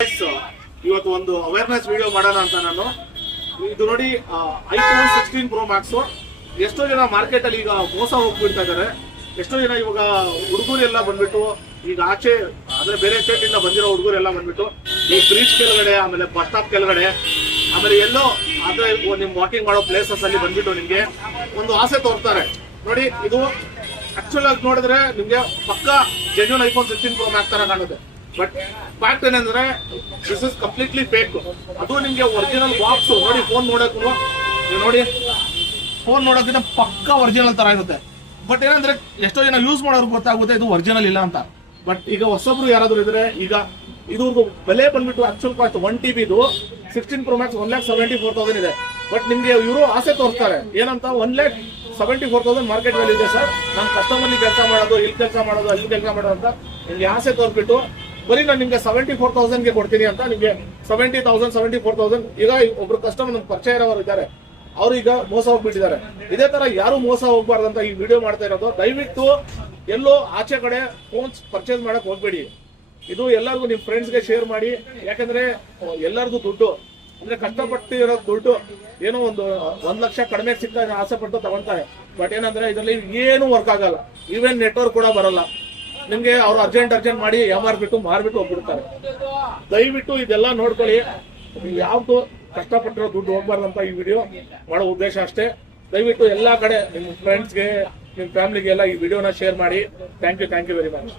ಇವತ್ತು ಒಂದು awareness video ಮಾಡೋಣ ಅಂತ ನಾನು. ಇದು ನೋಡಿ, iPhone 16 Pro Max. ಎಷ್ಟೋ ಜನ ಮಾರ್ಕೆಟ್ ಅಲ್ಲಿ ಈಗ ಮೋಸ ಹೋಗ್ಬಿಡ್ತಾ ಇದಾರೆ. ಎಷ್ಟೋ ಜನ ಇವಾಗ ಹುಡುಗರು ಎಲ್ಲ ಬಂದ್ಬಿಟ್ಟು ಈಗ ಆಚೆ ಅಂದ್ರೆ ಬೇರೆ ಸ್ಟೇಟ್ ಇಂದ ಬಂದಿರೋ ಹುಡುಗರು ಎಲ್ಲ ಬಂದ್ಬಿಟ್ಟು ಈ ಬ್ರಿಡ್ಜ್ ಕೆಳಗಡೆ, ಆಮೇಲೆ ಬಸ್ ಸ್ಟಾಪ್ ಕೆಳಗಡೆ, ಆಮೇಲೆ ಎಲ್ಲೋ ಆದ್ರೆ ನಿಮ್ ವಾಕಿಂಗ್ ಮಾಡೋ ಪ್ಲೇಸಸ್ ಅಲ್ಲಿ ಬಂದ್ಬಿಟ್ಟು ನಿಮ್ಗೆ ಒಂದು ಆಸೆ ತೋರ್ತಾರೆ. ನೋಡಿ, ಇದು ಆಕ್ಚುಲ್ ಆಗಿ ನೋಡಿದ್ರೆ ನಿಮ್ಗೆ ಪಕ್ಕ ಜೆನ್ಯೂನ್ iPhone 16 Pro Max ತರ ಕಾಣುತ್ತೆ. ಬಟ್ ಫ್ಯಾಕ್ಟ್ ಏನಂದ್ರೆ ದಿಸ್ ಇಸ್ ಕಂಪ್ಲೀಟ್ಲಿ ಫೇಕ್. ಅದು ನಿಮ್ಗೆ ಒರಿಜಿನಲ್ ಬಾಕ್ಸ್ ನೋಡಿ, ಫೋನ್ ನೋಡಕ್ಕೂ ನೀವು ನೋಡಿ, ಫೋನ್ ನೋಡೋಕ್ಕಿಂತ ಪಕ್ಕ ಒರಿಜಿನಲ್ ತರ ಇರುತ್ತೆ. ಬಟ್ ಏನಂದ್ರೆ ಎಷ್ಟೋ ಜನ ಯೂಸ್ ಮಾಡೋರ್ಗೆ ಗೊತ್ತಾಗುತ್ತೆ ಇದು ಒರಿಜಿನಲ್ ಇಲ್ಲ ಅಂತ. ಬಟ್ ಈಗ ಹೊಸಬ್ರು ಯಾರಾದ್ರೂ ಇದ್ರೆ, ಈಗ ಇದ್ರದ್ದು ಬೆಲೆ ಬಂದ್ಬಿಟ್ಟು ಆಕ್ಚುಲ್ ಕಾಸ್ಟ್ 1 TB ಇದು 16 Pro Max 1,74,000 ಇದೆ. ಬಟ್ ನಿಮ್ಗೆ ಇವರು ಆಸೆ ತೋರಿಸ್ತಾರೆ ಏನಂತ, 1,74,000 ಮಾರ್ಕೆಟ್ ವ್ಯಾಲ್ಯೂ ಇದೆ ಸರ್, ನಾನು ಕಸ್ಟಮರ್ಲಿ ಕೆಲಸ ಮಾಡೋದು, ಇಲ್ಲಿ ಕೆಲಸ ಮಾಡೋದು, ಅಲ್ಲಿ ಕೆಲಸ ಮಾಡೋದು ಅಂತ ನಿಮ್ಗೆ ಆಸೆ ತೋರಿಸ್ಬಿಟ್ಟು ಬರೀ ನಾನು ನಿಮ್ಗೆ 74,000ಗೆ ಕೊಡ್ತೀನಿ ಅಂತ ನಿಮ್ಗೆ 70,000 74,000. ಈಗ ಒಬ್ರು ಕಸ್ಟಮರ್ ನಮ್ಗೆ ಪರಿಚಯ ಇರೋರು ಇದ್ದಾರೆ, ಅವ್ರು ಈಗ ಮೋಸ ಹೋಗ್ಬಿಟ್ಟಿದ್ದಾರೆ. ಇದೇ ತರ ಯಾರು ಮೋಸ ಹೋಗ್ಬಾರ್ದಂತ ಈ ವಿಡಿಯೋ ಮಾಡ್ತಾ ಇರೋದು. ದಯವಿಟ್ಟು ಎಲ್ಲೋ ಆಚೆ ಕಡೆ ಫೋನ್ಸ್ ಪರ್ಚೇಸ್ ಮಾಡಕ್ ಹೋಗ್ಬೇಡಿ. ಇದು ಎಲ್ಲರಿಗೂ ನಿಮ್ ಫ್ರೆಂಡ್ಸ್ಗೆ ಶೇರ್ ಮಾಡಿ. ಯಾಕಂದ್ರೆ ಎಲ್ಲರಿಗೂ ದುಡ್ಡು ಅಂದ್ರೆ ಕಷ್ಟಪಟ್ಟಿರೋ ದುಡ್ಡು ಏನೋ ಒಂದು 1 ಲಕ್ಷ ಕಡಿಮೆ ಸಿಗ್ತಾ ಆಸೆ ಪಟ್ಟು ತಗೊಂತಾರೆ. ಬಟ್ ಏನಂದ್ರೆ ಇದರಲ್ಲಿ ಏನು ವರ್ಕ್ ಆಗಲ್ಲ, ಈವನ್ ನೆಟ್ವರ್ಕ್ ಕೂಡ ಬರಲ್ಲ. ನಿಮ್ಗೆ ಅವ್ರು ಅರ್ಜೆಂಟ್ ಮಾಡಿ ಮಾರ್ಬಿಟ್ಟು ಹೋಗ್ಬಿಡ್ತಾರೆ. ದಯವಿಟ್ಟು ಇದೆಲ್ಲ ನೋಡ್ಕೊಳ್ಳಿ. ಯಾವ್ದು ಕಷ್ಟಪಟ್ಟಿರೋ ದುಡ್ಡು ಹೋಗ್ಬಾರ್ದಂತ ಈ ವಿಡಿಯೋ ಮಾಡೋ ಉದ್ದೇಶ ಅಷ್ಟೇ. ದಯವಿಟ್ಟು ಎಲ್ಲಾ ಕಡೆ ನಿಮ್ ಫ್ರೆಂಡ್ಸ್ಗೆ, ನಿಮ್ ಫ್ಯಾಮಿಲಿಗೆ ಎಲ್ಲ ಈ ವಿಡಿಯೋನ ಶೇರ್ ಮಾಡಿ. Thank you very much.